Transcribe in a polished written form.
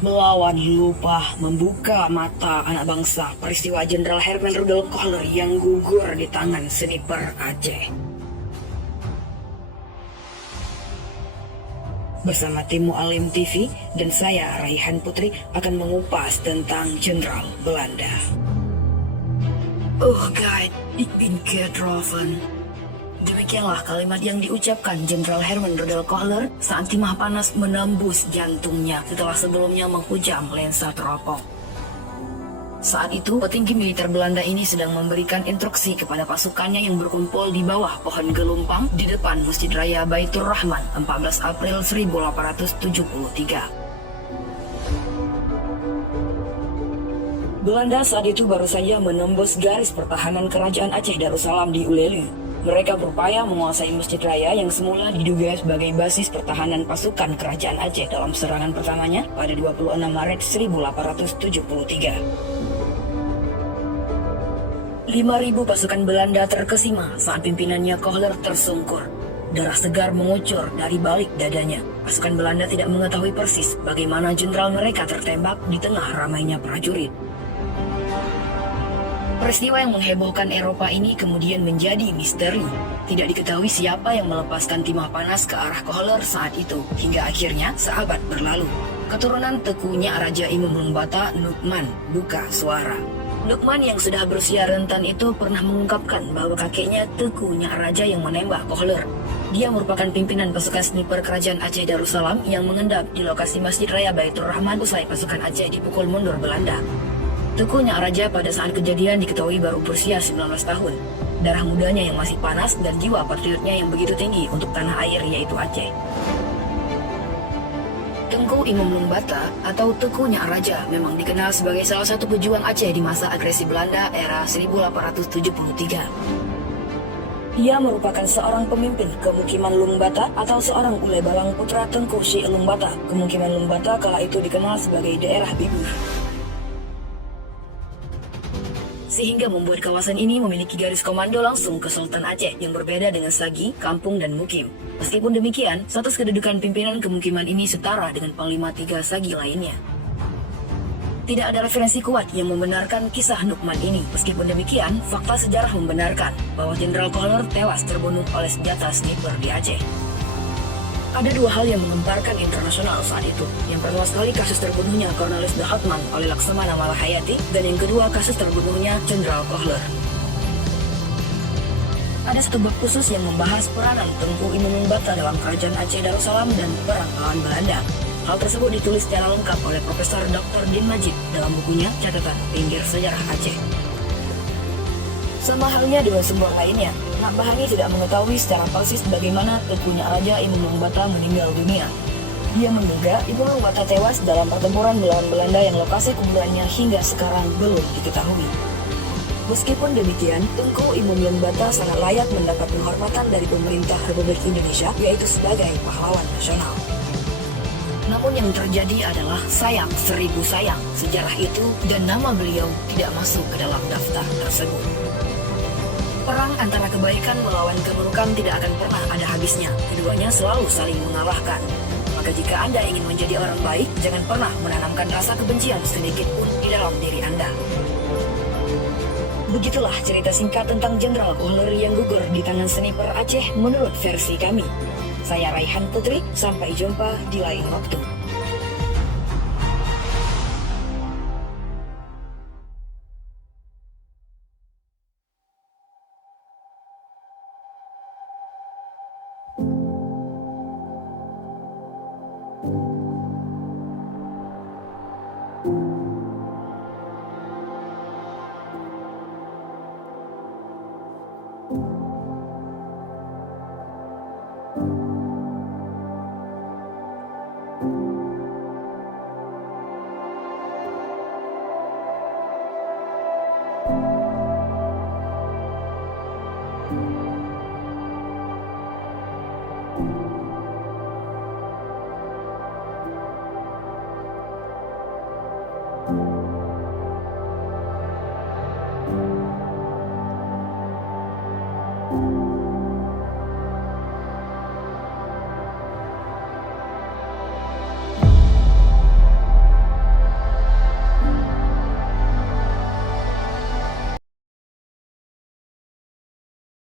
Melawan lupa membuka mata anak bangsa, peristiwa Jenderal Herman Rudolf Kohler yang gugur di tangan sniper Aceh. Bersama tim Mu'alim TV dan saya Raihan Putri akan mengupas tentang Jenderal Belanda. Oh God, ik bin getroffen. Demikianlah kalimat yang diucapkan Jenderal Herman Rudolf Kohler saat timah panas menembus jantungnya setelah sebelumnya menghujam lensa teropong. Saat itu, petinggi militer Belanda ini sedang memberikan instruksi kepada pasukannya yang berkumpul di bawah pohon gelumpang di depan Masjid Raya Baitur Rahman 14 April 1873. Belanda saat itu baru saja menembus garis pertahanan kerajaan Aceh Darussalam di Ulelu. Mereka berupaya menguasai Masjid Raya yang semula diduga sebagai basis pertahanan pasukan kerajaan Aceh dalam serangan pertamanya pada 26 Maret 1873. 5.000 pasukan Belanda terkesima saat pimpinannya Kohler tersungkur. Darah segar mengucur dari balik dadanya. Pasukan Belanda tidak mengetahui persis bagaimana jenderal mereka tertembak di tengah ramainya prajurit. Peristiwa yang menghebohkan Eropa ini kemudian menjadi misteri. Tidak diketahui siapa yang melepaskan timah panas ke arah Kohler saat itu, hingga akhirnya seabad berlalu. Keturunan Tekunya Raja Imam Lumbata, Nukman, buka suara. Nukman yang sudah berusia rentan itu pernah mengungkapkan bahwa kakeknya Tekunya Raja yang menembak Kohler. Dia merupakan pimpinan pasukan sniper kerajaan Aceh Darussalam yang mengendap di lokasi Masjid Raya Baitur Rahman usai pasukan Aceh dipukul mundur Belanda. Tekunya Raja pada saat kejadian diketahui baru berusia 19 tahun. Darah mudanya yang masih panas dan jiwa patriotnya yang begitu tinggi untuk tanah air yaitu Aceh. Tengku Imam Lumbata atau Tekunya Raja memang dikenal sebagai salah satu pejuang Aceh di masa agresi Belanda era 1873. Ia merupakan seorang pemimpin kemukiman Lumbata atau seorang ule balang putra Tengku Syekh Lumbata. Kemukiman Lumbata kala itu dikenal sebagai daerah Bibur, sehingga membuat kawasan ini memiliki garis komando langsung ke Sultan Aceh yang berbeda dengan Sagi, Kampung, dan Mukim. Meskipun demikian, status kedudukan pimpinan kemukiman ini setara dengan Panglima 3 Sagi lainnya. Tidak ada referensi kuat yang membenarkan kisah Nukman ini. Meskipun demikian, fakta sejarah membenarkan bahwa Jenderal Kohler tewas terbunuh oleh senjata sniper di Aceh. Ada dua hal yang mengemparkan internasional saat itu. Yang pertama sekali kasus terbunuhnya Cornelis de Houtman oleh Laksamana Malahayati, dan yang kedua kasus terbunuhnya Jenderal Kohler. Ada satu bab khusus yang membahas peranan Tengku Imam Lumbata dalam kerajaan Aceh Darussalam dan perang melawan Belanda. Hal tersebut ditulis secara lengkap oleh Profesor Dr. Din Majid dalam bukunya Catatan Pinggir Sejarah Aceh. Sama halnya dengan sumber lainnya, Nak Bahani tidak mengetahui secara persis bagaimana Tekunya Raja Imam Lumbata meninggal dunia. Dia menduga Imam Lumbata tewas dalam pertempuran melawan Belanda yang lokasi kuburannya hingga sekarang belum diketahui. Meskipun demikian, Tengku Imam Lumbata sangat layak mendapat penghormatan dari pemerintah Republik Indonesia, yaitu sebagai pahlawan nasional. Namun yang terjadi adalah sayang seribu sayang, sejarah itu dan nama beliau tidak masuk ke dalam daftar tersebut. Perang antara kebaikan melawan keburukan tidak akan pernah ada habisnya. Keduanya selalu saling mengalahkan. Maka jika Anda ingin menjadi orang baik, jangan pernah menanamkan rasa kebencian sedikit pun di dalam diri Anda. Begitulah cerita singkat tentang Jenderal Kohler yang gugur di tangan sniper Aceh menurut versi kami. Saya Raihan Putri, sampai jumpa di lain waktu.